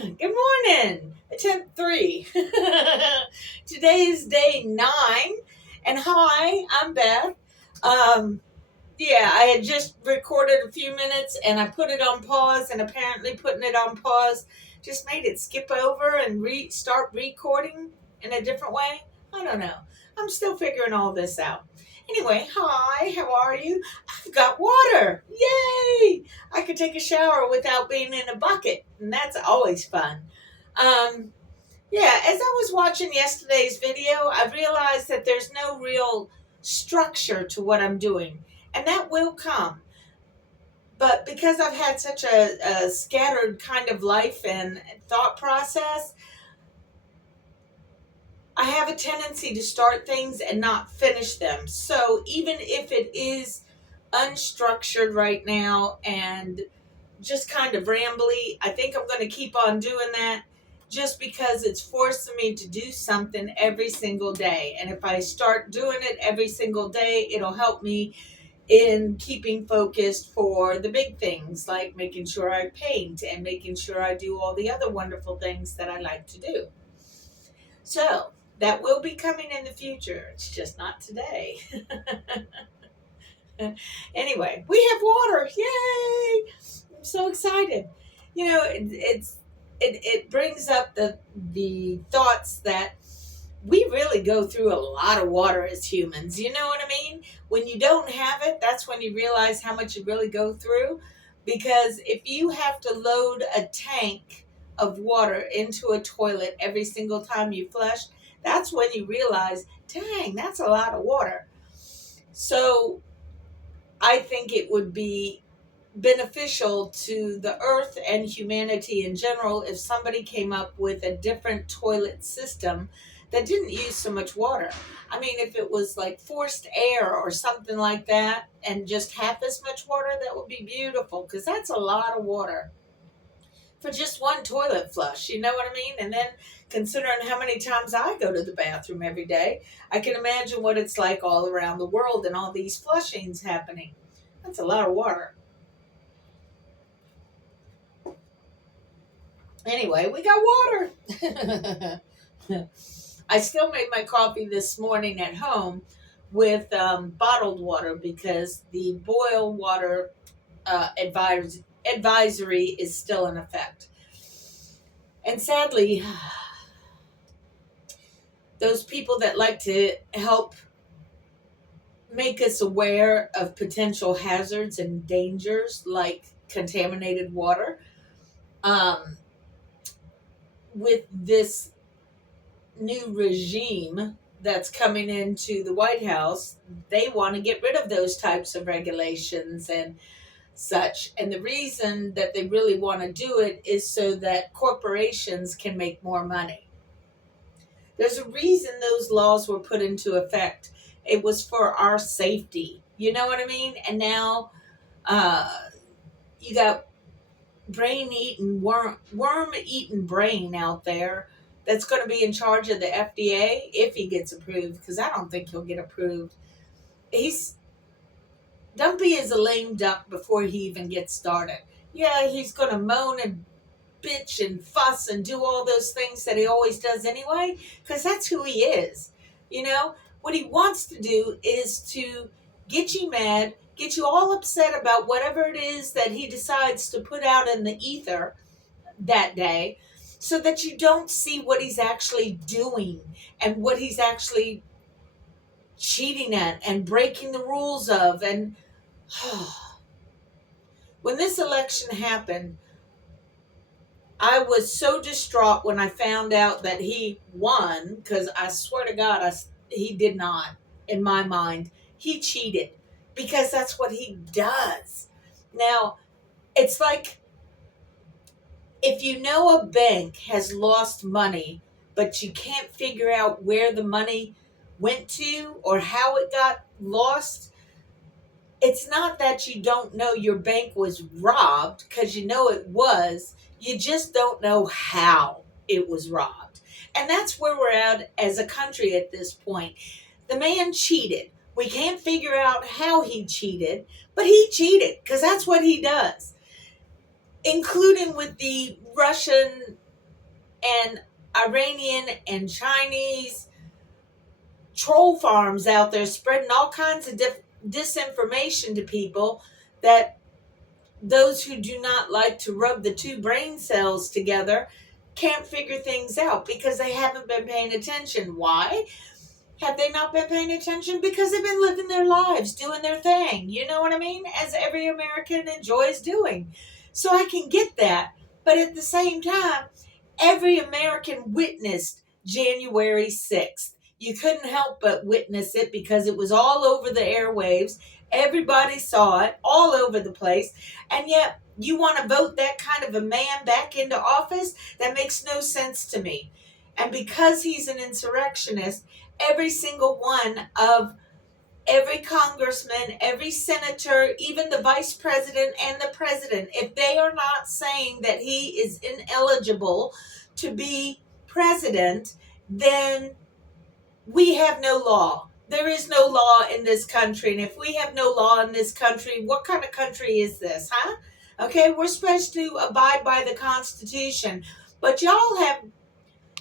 Good morning. Attempt 3. Today is day 9. And hi, I'm Beth. Um, I had just recorded a few minutes and I put it on pause, and apparently putting it on pause just made it skip over and start recording in a different way. I don't know. I'm still figuring all this out. Anyway, hi, how are you? I've got water. Yay! I could take a shower without being in a bucket, and that's always fun. Um, as I was watching yesterday's video, I realized that there's no real structure to what I'm doing, and that will come. But because I've had such a scattered kind of life and thought process, I have a tendency to start things and not finish them. So even if it is unstructured right now and just kind of rambly, I think I'm going to keep on doing that just because it's forcing me to do something every single day. And if I start doing it every single day, it'll help me in keeping focused for the big things, like making sure I paint and making sure I do all the other wonderful things that I like to do. So that will be coming in the future. It's just not today. Anyway, we have water. Yay! I'm so excited. It brings up the thoughts that we really go through a lot of water as humans. You know what I mean? When you don't have it, that's when you realize how much you really go through. Because if you have to load a tank of water into a toilet every single time you flush, that's when you realize, dang, that's a lot of water. So I think it would be beneficial to the earth and humanity in general if somebody came up with a different toilet system that didn't use so much water. I mean, if it was like forced air or something like that and just half as much water, that would be beautiful, because that's a lot of water for just one toilet flush. You know what I mean? And then considering how many times I go to the bathroom every day, I can imagine what it's like all around the world and all these flushings happening. That's a lot of water. Anyway, we got water. I still made my coffee this morning at home with bottled water because the boil water advisory is still in effect. And sadly, those people that like to help make us aware of potential hazards and dangers like contaminated water, with this new regime that's coming into the White House, they want to get rid of those types of regulations and such. And the reason that they really want to do it is so that corporations can make more money. There's a reason those laws were put into effect. It was for our safety. You know what I mean? And now you got worm-eating brain out there that's going to be in charge of the FDA if he gets approved, because I don't think he'll get approved. Dumpy is a lame duck before he even gets started. Yeah, he's going to moan and bitch and fuss and do all those things that he always does anyway, because that's who he is. You know, what he wants to do is to get you mad, get you all upset about whatever it is that he decides to put out in the ether that day, so that you don't see what he's actually doing and what he's actually cheating at and breaking the rules of. And when this election happened, I was so distraught when I found out that he won, because I swear to God, he did not. In my mind, he cheated, because that's what he does. Now, it's like, if you know a bank has lost money, but you can't figure out where the money went to or how it got lost, it's not that you don't know your bank was robbed, because you know it was. You just don't know how it was robbed. And that's where we're at as a country at this point. The man cheated. We can't figure out how he cheated, but he cheated, because that's what he does. Including with the Russian and Iranian and Chinese troll farms out there spreading all kinds of disinformation to people that those who do not like to rub the two brain cells together can't figure things out because they haven't been paying attention. Why have they not been paying attention? Because they've been living their lives, doing their thing. You know what I mean? As every American enjoys doing. So I can get that. But at the same time, every American witnessed January 6th. You couldn't help but witness it because it was all over the airwaves. Everybody saw it all over the place. And yet, you want to vote that kind of a man back into office? That makes no sense to me. And because he's an insurrectionist, every single one of every congressman, every senator, even the vice president and the president, if they are not saying that he is ineligible to be president, then we have no law. There is no law in this country. And if we have no law in this country, what kind of country is this, huh? Okay, we're supposed to abide by the Constitution. But y'all have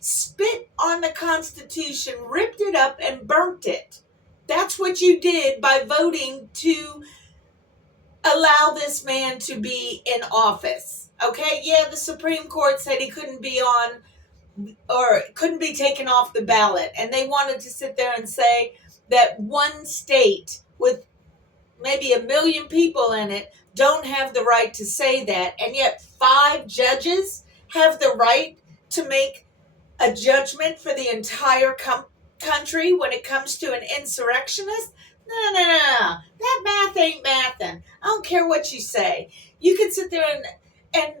spit on the Constitution, ripped it up, and burnt it. That's what you did by voting to allow this man to be in office. Okay, yeah, the Supreme Court said he couldn't be on or couldn't be taken off the ballot. And they wanted to sit there and say that one state with maybe 1 million people in it don't have the right to say that. And yet 5 judges have the right to make a judgment for the entire country when it comes to an insurrectionist? No. That math ain't mathin'. I don't care what you say. You can sit there and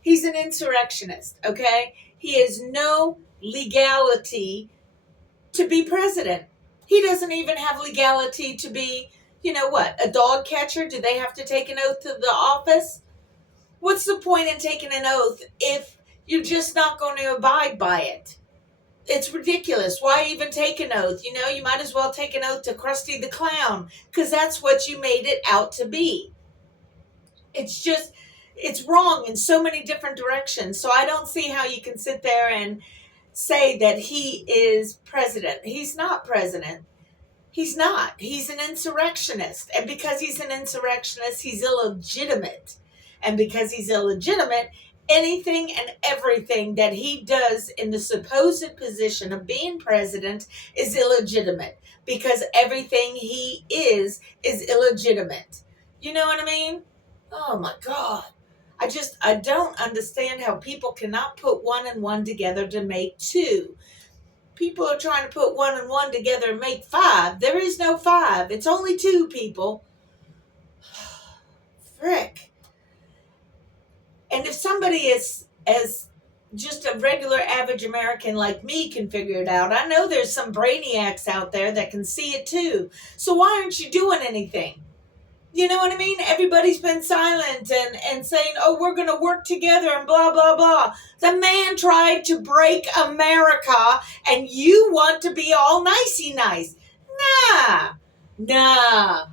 he's an insurrectionist, okay? He has no legality to be president. He doesn't even have legality to be, a dog catcher? Do they have to take an oath to the office? What's the point in taking an oath if you're just not going to abide by it? It's ridiculous. Why even take an oath? You might as well take an oath to Krusty the Clown, because that's what you made it out to be. It's wrong in so many different directions. So I don't see how you can sit there and say that he is president. He's not president. He's not. He's an insurrectionist. And because he's an insurrectionist, he's illegitimate. And because he's illegitimate, anything and everything that he does in the supposed position of being president is illegitimate. Because everything he is illegitimate. You know what I mean? Oh my God. I don't understand how people cannot put 1 and 1 together to make 2. People are trying to put 1 and 1 together and make 5. There is no 5. It's only 2, people. Frick. And if somebody is as just a regular average American like me can figure it out, I know there's some brainiacs out there that can see it too. So why aren't you doing anything? You know what I mean? Everybody's been silent and saying, oh, we're going to work together and blah, blah, blah. The man tried to break America and you want to be all nicey nice. Nah.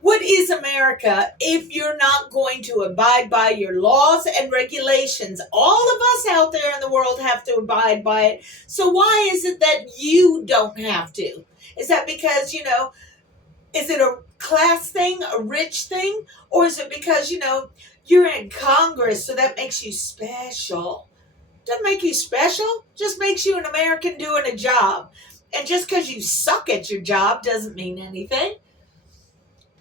What is America if you're not going to abide by your laws and regulations? All of us out there in the world have to abide by it. So why is it that you don't have to? Is that because, is it a class thing, a rich thing? Or is it because, you're in Congress, so that makes you special? Doesn't make you special. Just makes you an American doing a job. And just because you suck at your job doesn't mean anything.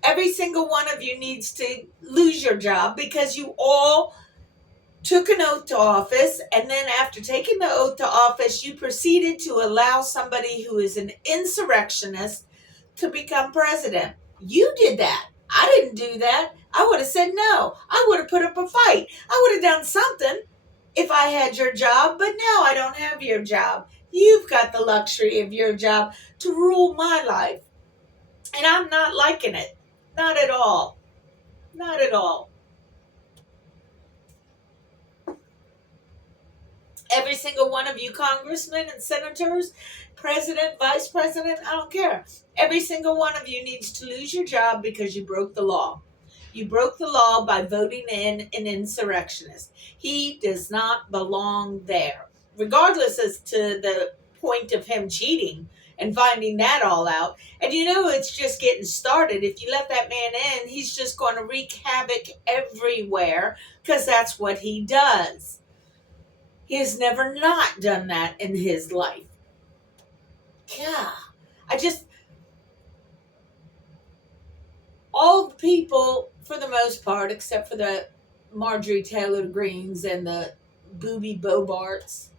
Every single one of you needs to lose your job because you all took an oath to office, and then after taking the oath to office, you proceeded to allow somebody who is an insurrectionist to become president. You did that. I didn't do that. I would have said no. I would have put up a fight. I would have done something if I had your job, but no, I don't have your job. You've got the luxury of your job to rule my life. And I'm not liking it. Not at all. Not at all. Every single one of you congressmen and senators, president, vice president, I don't care. Every single one of you needs to lose your job because you broke the law. You broke the law by voting in an insurrectionist. He does not belong there. Regardless as to the point of him cheating and finding that all out. And it's just getting started. If you let that man in, he's just going to wreak havoc everywhere because that's what he does. He has never not done that in his life. Yeah. All the people, for the most part, except for the Marjorie Taylor Greens and the Booby Bobarts,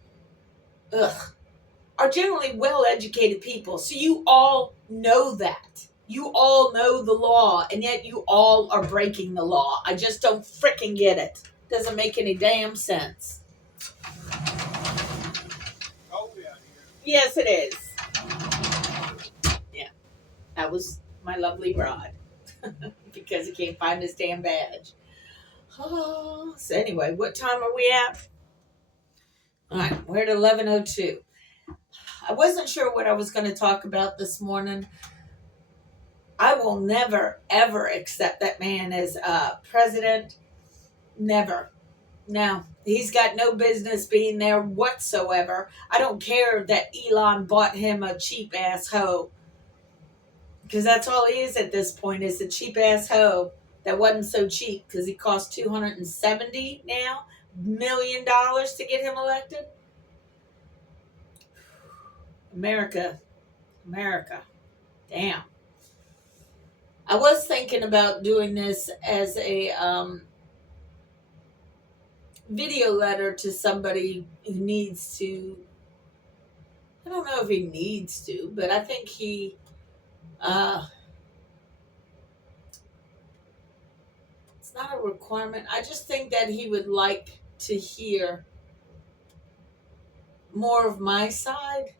are generally well-educated people. So you all know that. You all know the law, and yet you all are breaking the law. I just don't fricking get it. Doesn't make any damn sense. Yes, it is. Yeah, that was my lovely rod. Because he can't find his damn badge. Oh, so anyway, what time are we at? All right, we're at 11:02. I wasn't sure what I was going to talk about this morning. I will never, ever accept that man as president. Never. No, he's got no business being there whatsoever. I don't care that Elon bought him a cheap ass hoe. Because that's all he is at this point, is a cheap ass hoe that wasn't so cheap because he cost $270 now million to get him elected. America. Damn. I was thinking about doing this as a video letter to somebody who needs to. I don't know if he needs to, but I think he it's not a requirement. I just think that he would like to hear more of my side,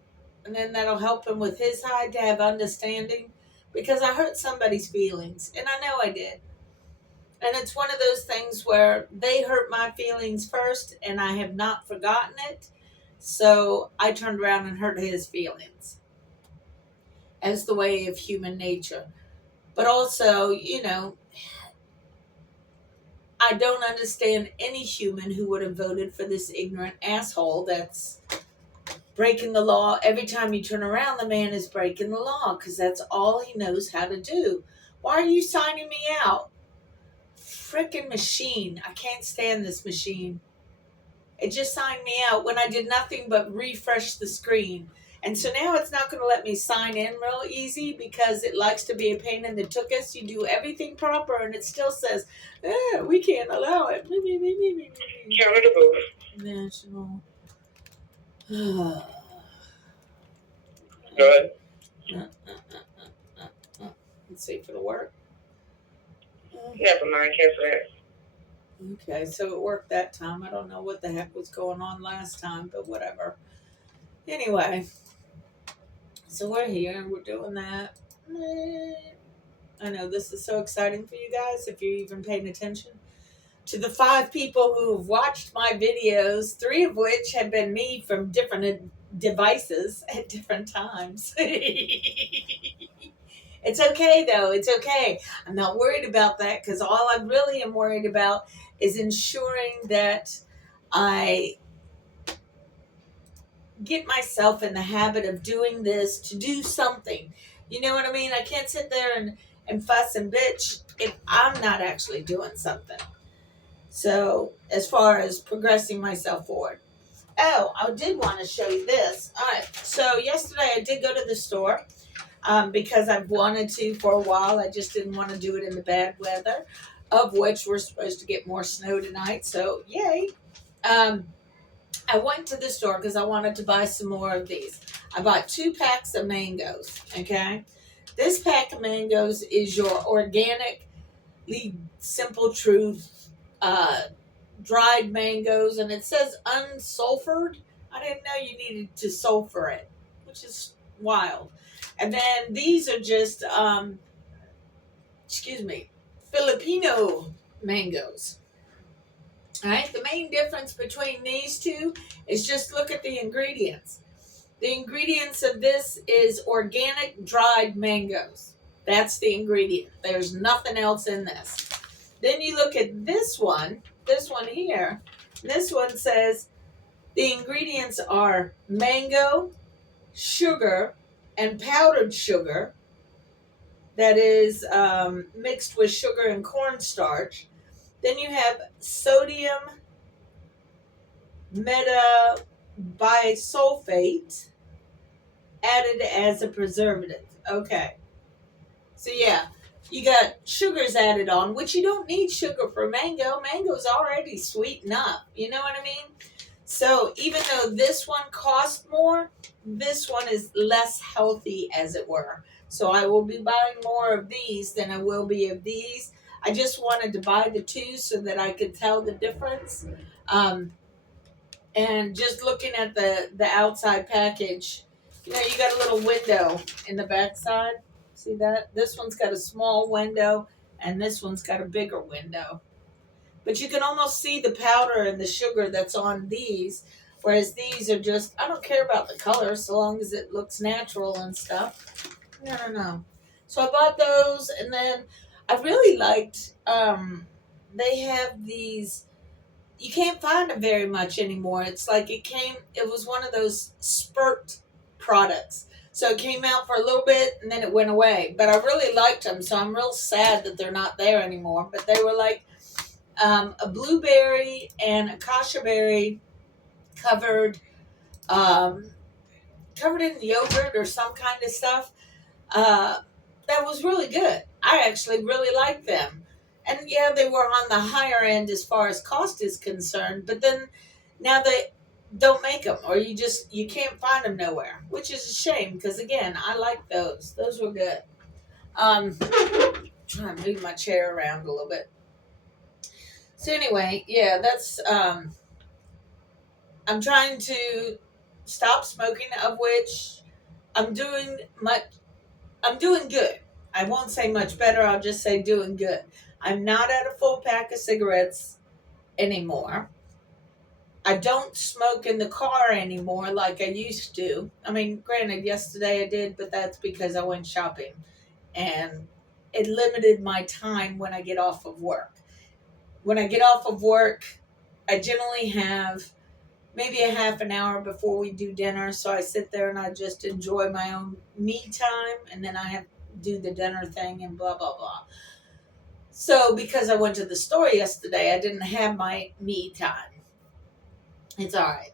and then that'll help him with his side to have understanding, because I hurt somebody's feelings, and I know I did. And it's one of those things where they hurt my feelings first, and I have not forgotten it. So I turned around and hurt his feelings, as the way of human nature. But also, I don't understand any human who would have voted for this ignorant asshole that's breaking the law. Every time you turn around, the man is breaking the law because that's all he knows how to do. Why are you signing me out? Frickin' machine. I can't stand this machine. It just signed me out when I did nothing but refresh the screen. And so now it's not going to let me sign in real easy because it likes to be a pain in the tuchus. You do everything proper and it still says, we can't allow it. Counter to booth. National. Go ahead. Let's see if it'll work. Never mind, cancel that. Okay, so it worked that time. I don't know what the heck was going on last time, but whatever. Anyway, so we're here and we're doing that. I know this is so exciting for you guys if you're even paying attention. To the 5 people who have watched my videos, 3 of which have been me from different devices at different times. It's okay, though. It's okay. I'm not worried about that because all I really am worried about is ensuring that I get myself in the habit of doing this to do something. You know what I mean? I can't sit there and fuss and bitch if I'm not actually doing something. So as far as progressing myself forward. Oh, I did want to show you this. All right. So yesterday I did go to the store. Because I've wanted to for a while. I just didn't want to do it in the bad weather, of which we're supposed to get more snow tonight. So, yay. I went to the store because I wanted to buy some more of these. I bought 2 packs of mangoes, okay? This pack of mangoes is your organically Simple Truth dried mangoes, and it says unsulfured. I didn't know you needed to sulfur it, which is wild. And then these are just, Filipino mangoes. All right, the main difference between these two is just look at the ingredients. The ingredients of this is organic dried mangoes. That's the ingredient. There's nothing else in this. Then you look at this one here. This one says the ingredients are mango, sugar, and powdered sugar that is mixed with sugar and cornstarch. Then you have sodium metabisulfate added as a preservative. Okay. So yeah, you got sugars added on, which you don't need sugar for mango. Mango's already sweet enough. You know what I mean? So even though this one costs more, this one is less healthy, as it were. So I will be buying more of these than I will be of these. I just wanted to buy the two so that I could tell the difference. And just looking at the outside package, you got a little window in the backside. See that? This one's got a small window, and this one's got a bigger window. But you can almost see the powder and the sugar that's on these, whereas these are just, I don't care about the color so long as it looks natural and stuff. No. So I bought those, and then I really liked, they have these, you can't find them very much anymore. It's like it was one of those spurt products. So it came out for a little bit and then it went away. But I really liked them, so I'm real sad that they're not there anymore. But they were like a blueberry and acacia berry covered covered in yogurt or some kind of stuff. That was really good. I actually really liked them. And yeah, they were on the higher end as far as cost is concerned, but then now they don't make them, or you can't find them nowhere, which is a shame because again, I like those. Those were good. Trying to move my chair around a little bit. So anyway, yeah, that's I'm trying to stop smoking, of which I'm doing much. I'm doing good. I won't say much better. I'll just say doing good. I'm not at a full pack of cigarettes anymore. I don't smoke in the car anymore like I used to. I mean, granted, yesterday I did, but that's because I went shopping and it limited my time when I get off of work. When I get off of work, I generally have maybe a half an hour before we do dinner. So I sit there and I just enjoy my own me time, and then I have to do the dinner thing and blah, blah, blah. So because I went to the store yesterday, I didn't have my me time. It's all right.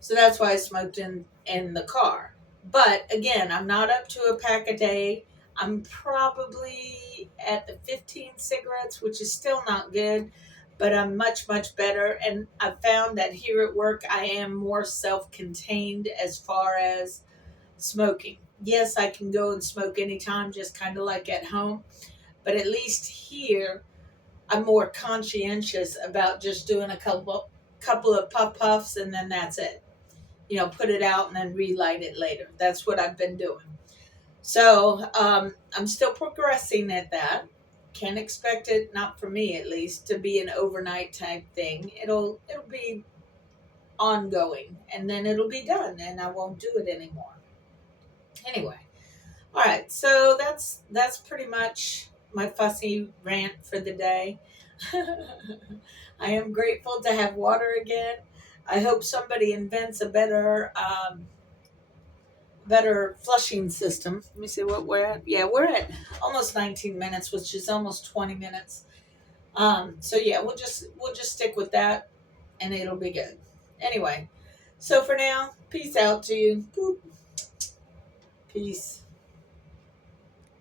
So that's why I smoked in the car. But again, I'm not up to a pack a day. I'm probably at the 15 cigarettes, which is still not good, but I'm much, much better. And I found that here at work, I am more self-contained as far as smoking. Yes, I can go and smoke anytime, just kind of like at home. But at least here, I'm more conscientious about just doing a couple of puffs and then that's it. Put it out and then relight it later. That's what I've been doing. So I'm still progressing at that. Can't expect it, not for me at least, to be an overnight type thing. It'll be ongoing, and then it'll be done, and I won't do it anymore. Anyway, all right. So that's pretty much my fussy rant for the day. I am grateful to have water again. I hope somebody invents a better flushing system. Let me see what we're at. Yeah, we're at almost 19 minutes, which is almost 20 minutes. So yeah, we'll just stick with that, and it'll be good. Anyway, so for now, peace out to you. Boop. Peace.